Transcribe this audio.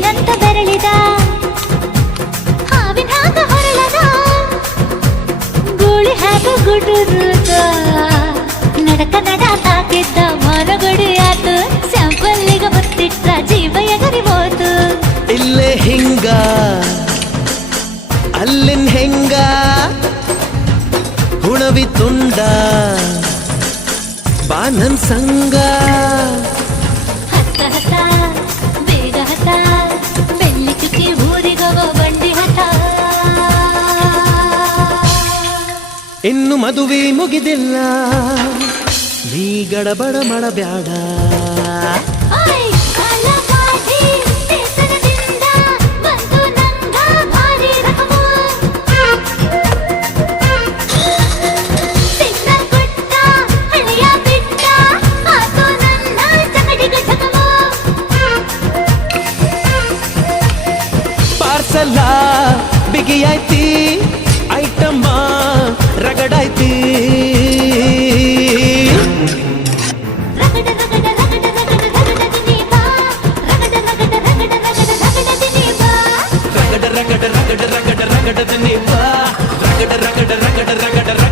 ಏನಂತ ಬೆರಳಿದ ಹಾವಿನ ಹಾಗ ಹೊರಳದ ಗೂಳಿ ಹಾಗ ಗುಡುರುದ ನಡಕ ನಡ ತಾಕಿದ್ದ ಮರಗಡಿ ಆತು ಸ್ಯಾಂಪಲ್ಲಿಗ ಮುತ್ತಿಟ್ಟ ಜೀವ ಎಗರಿ ಹೋತು ಇಲ್ಲೇ ಹಿಂಗ ಅಲ್ಲಿನ್ ಹೆಂಗ ಹುಣವಿ ತುಂಡ ಬಾ ನನ್ ಸಂಗ ಹತ್ತ ಹತ ಬೇಗ ಹತ ಬೆಳ್ಳಿ ಚುಕ್ಕಿ ಊರಿಗವ ಬಂಡಿ ಹತ ಇನ್ನು ಮದುವೆ ಮುಗಿದಿಲ್ಲ ನೀ ಗಡಬಡ ಮಾಡಬ್ಯಾಡ ಓಯ್ ಕಾಲಪಾಟಿ ಬೇಸರದಿಂದ ಬಂತು ನಂಗ ಭಾರಿ ರಕಮು ಸಿಗ್ನಲ್ ಕೊಟ್ಟ ಹಳೆಯ ಬಿಟ್ಟ ಆತು ನನ್ನ ಚಕಡಿಗ ಚಕಮು ಪಾರ್ಸಲ್ಲ ಬಿಗಿಯಾಯ್ತಿ ಐಟಮ್ಮ ರಗಡಾಯ್ತಿ ರಗಡ ರಗಡ ರಗಡ ರಗಡ ರಗಡದಿನಿ ಬಾ ರಗಡ ರಗಡ ರಗಡ ರಗಡ ರಗಡದಿನಿ ಬಾ ರಗಡ ರಗಡ ರಗಡ ರಗಡ ರಗಡದ ನೀ ಬಾ ರಗಡ ರಗಡ ರಗಡ ರಗಡ